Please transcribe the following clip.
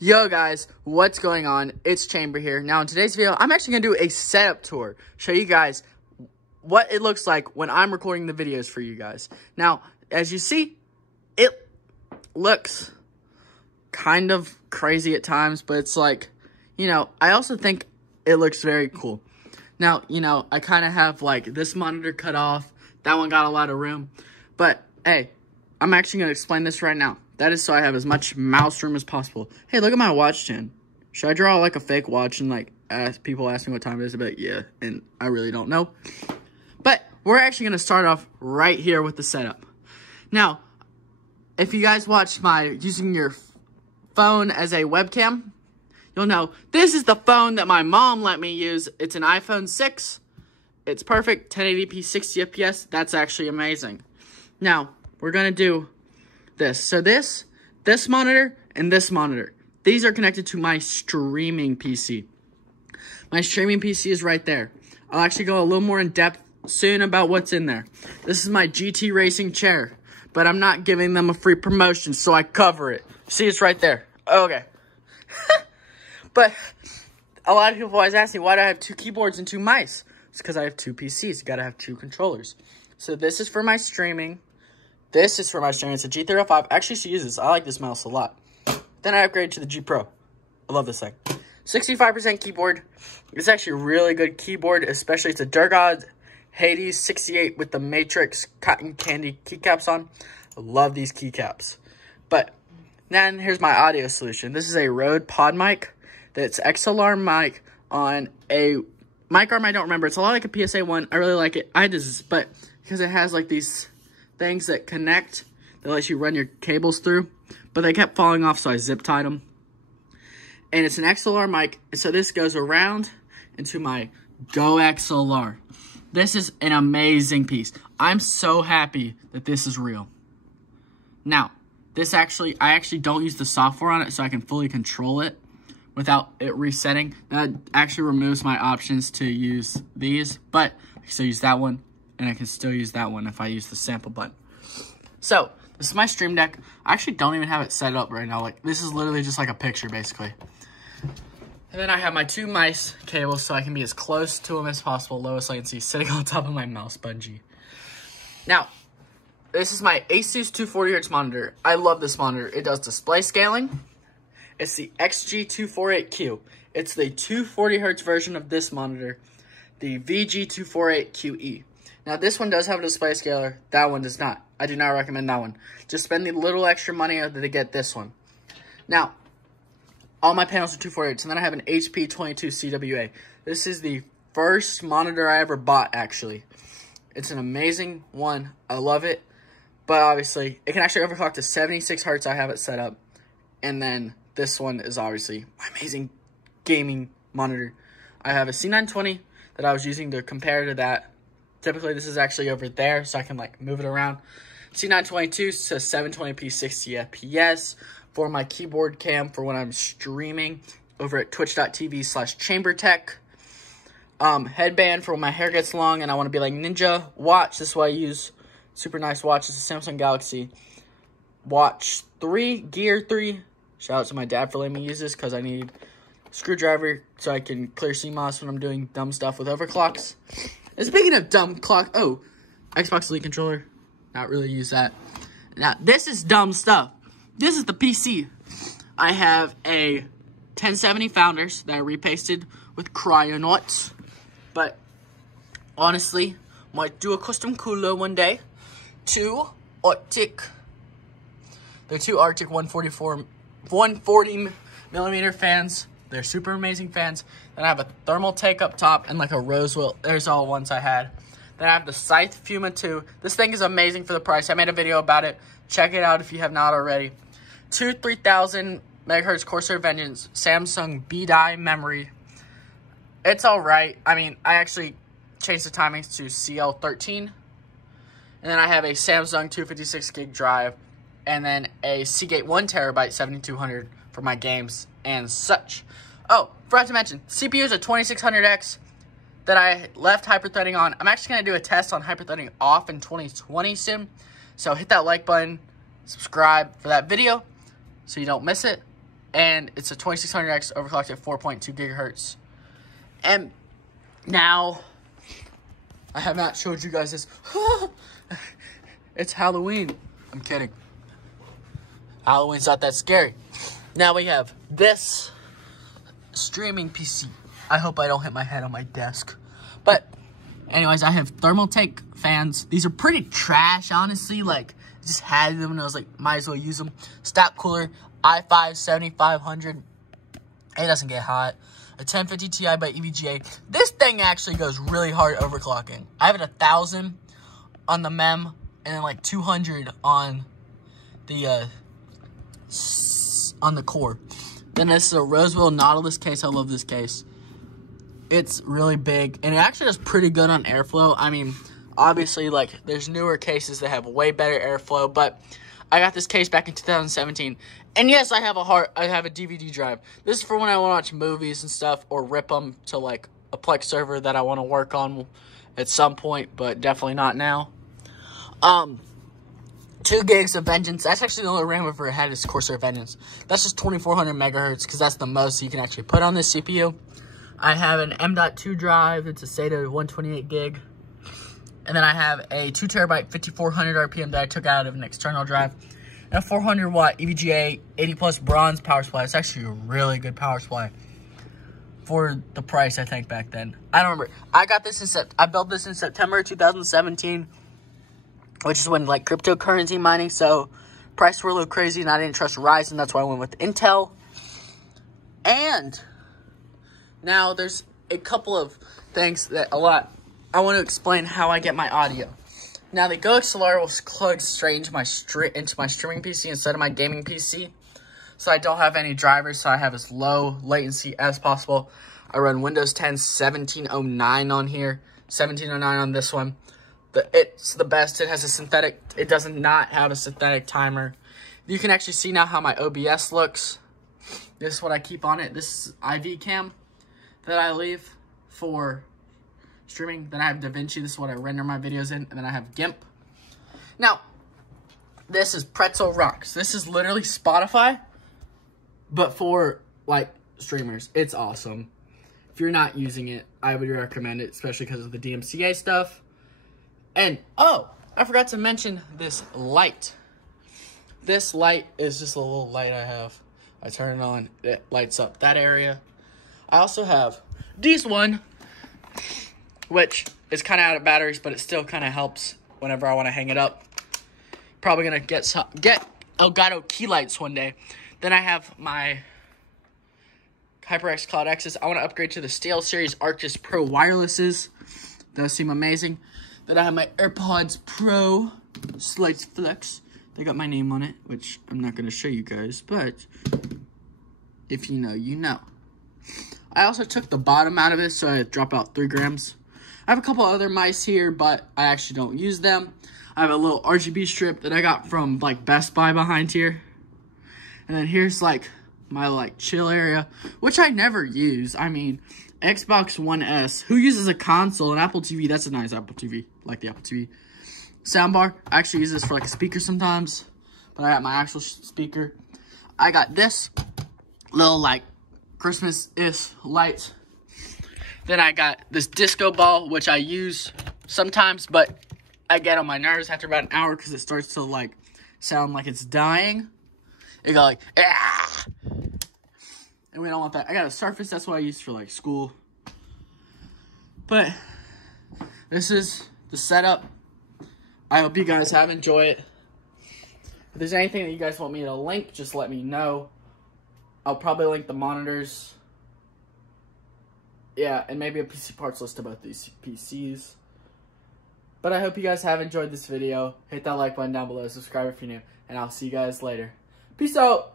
Yo guys, what's going on? It's Chamber here. Now in today's video, I'm actually going to do a setup tour. Show you guys what it looks like when I'm recording the videos for you guys. Now, as you see, it looks kind of crazy at times, but it's like, you know, I also think it looks very cool. Now, you know, I kind of have like this monitor cut off. That one got a lot of room. But, hey, I'm actually going to explain this right now. That is so I have as much mouse room as possible. Hey, look at my watch chain. Should I draw like a fake watch and like people ask me what time it is? But yeah, and I really don't know. But we're actually going to start off right here with the setup. Now, if you guys watch my using your phone as a webcam, you'll know this is the phone that my mom let me use. It's an iPhone 6. It's perfect, 1080p, 60 FPS. That's actually amazing. Now, we're going to do this. So this monitor, and this monitor. These are connected to my streaming PC. My streaming PC is right there. I'll actually go a little more in depth soon about what's in there. This is my GT racing chair, but I'm not giving them a free promotion, so I cover it. See, it's right there. Okay. But a lot of people always ask me, why do I have 2 keyboards and 2 mice? It's because I have 2 PCs. You gotta have 2 controllers. So this is for my streaming. This is for my streaming. It's a G305. I actually used to use this. I like this mouse a lot. Then I upgraded to the G Pro. I love this thing. 65% keyboard. It's actually a really good keyboard, especially it's a Durgod Hades 68 with the Matrix cotton candy keycaps on. I love these keycaps. But then here's my audio solution. This is a Rode Pod mic. That's XLR mic on a mic arm I don't remember. It's a lot like a PSA 1. I really like it. But because it has like these things that connect, that lets you run your cables through, but they kept falling off, so I zip tied them. And it's an XLR mic, and so this goes around into my Go XLR. This is an amazing piece. I'm so happy that this is real. Now, I actually don't use the software on it, so I can fully control it without it resetting. That actually removes my options to use these, but I can still use that one, and I can still use that one if I use the sample button. So, this is my Stream Deck. I actually don't even have it set up right now. Like, this is literally just like a picture, basically. And then I have my 2 mice cables so I can be as close to them as possible, lowest latency, sitting on top of my mouse bungee. Now, this is my Asus 240Hz monitor. I love this monitor. It does display scaling. It's the XG248Q. It's the 240Hz version of this monitor, the VG248QE. Now, this one does have a display scaler. That one does not. I do not recommend that one. Just spend the little extra money to get this one. Now, all my panels are 248, and then I have an HP 22CWA. This is the first monitor I ever bought, actually. It's an amazing one. I love it. But obviously, it can actually overclock to 76 Hz. I have it set up. And then this one is obviously my amazing gaming monitor. I have a C920 that I was using to compare to that. Typically, this is actually over there, so I can like move it around. C922 to 720p 60 FPS for my keyboard cam for when I'm streaming over at twitch.tv/chambertech. Headband for when my hair gets long and I want to be like ninja. Watch, this is what I use. Super nice watch. It's a Samsung Galaxy Watch 3, Gear 3. Shout out to my dad for letting me use this because I need a screwdriver so I can clear CMOS when I'm doing dumb stuff with overclocks. And speaking of dumb clock, Xbox Elite controller. Not really use that. Now, this is dumb stuff. This is the PC. I have a 1070 Founders that I repasted with Cryonauts. But, honestly, might do a custom cooler one day. They're 2 Arctic 140 millimeter fans. They're super amazing fans. Then I have a thermal take up top and like a Rosewell. There's all ones I had. Then I have the Scythe Fuma 2. This thing is amazing for the price. I made a video about it. Check it out if you have not already. 2 3000 megahertz Corsair Vengeance Samsung B-Die memory. It's alright. I mean, I actually changed the timings to CL13. And then I have a Samsung 256 gig drive. And then a Seagate 1 terabyte 7200 for my games and such. Oh, forgot to mention, CPU is a 2600X that I left hyperthreading on. I'm actually going to do a test on hyperthreading off in 2020 soon. So hit that like button, subscribe for that video so you don't miss it. and it's a 2600X overclocked at 4.2 gigahertz. And now, I have not showed you guys this. It's Halloween. I'm kidding. Halloween's not that scary. Now we have this streaming PC. I hope I don't hit my head on my desk. But anyways, I have Thermaltake fans. These are pretty trash, honestly. Like, I just had them and I was like, might as well use them. Stock cooler, i5 7500. It doesn't get hot. A 1050 Ti by EVGA. This thing actually goes really hard overclocking. I have it 1000 on the MEM and then like 200 on the core. Then this is a Rosewell Nautilus case. I love this case. It's really big and it actually does pretty good on airflow. I mean, obviously, like, there's newer cases that have way better airflow, but I got this case back in 2017. And yes, I have a DVD drive. This is for when I want to watch movies and stuff or rip them to like a Plex server that I want to work on at some point, but definitely not now. 2 gigs of Vengeance. That's actually the only RAM I've ever had is Corsair Vengeance. That's just 2400 megahertz because that's the most you can actually put on this CPU. I have an M.2 drive. It's a SATA 128 gig. And then I have a 2 terabyte 5400 RPM that I took out of an external drive. And a 400 watt EVGA 80 plus bronze power supply. It's actually a really good power supply for the price, I think, back then. I don't remember. I got this I built this in September 2017, which is when like cryptocurrency mining, so prices were a little crazy and I didn't trust Ryzen. That's why I went with Intel. And now there's a couple of things that I want to explain how I get my audio. Now, the Go XLR will plug straight into my streaming PC instead of my gaming PC. So I don't have any drivers, so I have as low latency as possible. I run Windows 10 1709 on here, 1709 on this one. It's the best. It has a synthetic, it does not have a synthetic timer. You can actually see now how my OBS looks. This is what I keep on it. This is IV cam that I leave for streaming. Then I have DaVinci. This is what I render my videos in. And then I have GIMP. Now, this is Pretzel Rocks. This is literally Spotify, but for, like, streamers. It's awesome. If you're not using it, I would recommend it, especially because of the DMCA stuff. And, oh, I forgot to mention this light. This light is just a little light I have. I turn it on. It lights up that area. I also have this one, which is kind of out of batteries, but it still kind of helps whenever I want to hang it up. Probably going to get Elgato key lights one day. Then I have my HyperX Cloud X's. I want to upgrade to the SteelSeries Arctis Pro wirelesses. Those seem amazing. Then I have my AirPods Pro Slides Flex. They got my name on it, which I'm not going to show you guys, but if you know, you know. I also took the bottom out of it, so I drop out 3 grams. I have a couple other mice here, but I actually don't use them. I have a little RGB strip that I got from, like, Best Buy behind here. And then here's, like, my, like, chill area, which I never use. I mean, Xbox One S. Who uses a console? An Apple TV. That's a nice Apple TV. Like the Apple TV. Soundbar. I actually use this for, like, a speaker sometimes. But I got my actual speaker. I got this little, like, Christmas-ish light. Then I got this disco ball, which I use sometimes, but I get on my nerves after about an hour because it starts to, like, sound like it's dying. It got, like, ah! And we don't want that. I got a Surface. That's what I use for, like, school. But this is the setup. I hope you guys have enjoyed it. If there's anything that you guys want me to link, just let me know. I'll probably link the monitors. Yeah, and maybe a PC parts list about these PCs. But I hope you guys have enjoyed this video. Hit that like button down below. Subscribe if you're new. And I'll see you guys later. Peace out.